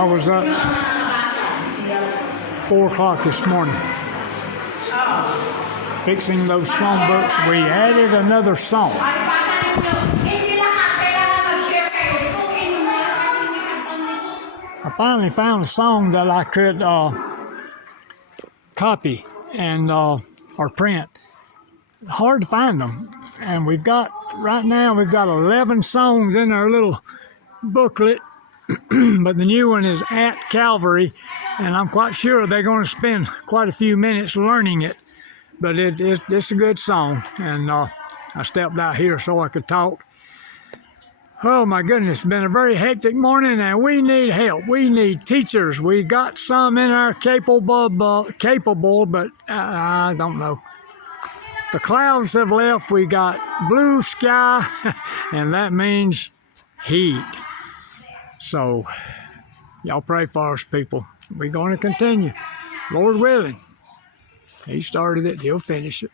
I was up 4 o'clock this morning fixing those songbooks. We added another song. I finally found a song that I could copy and or print. Hard to find them. And right now we've got 11 songs in our little booklet, but the new one is At Calvary, and I'm quite sure they're going to spend quite a few minutes learning it. But it's a good song, and I stepped out here so I could talk. Oh my goodness, it's been a very hectic morning, and we need help. We need teachers. We got some in our capable, but I don't know. The clouds have left. We got blue sky, and that means heat. So, y'all pray for us, people. We're going to continue. Lord willing. He started it. He'll finish it.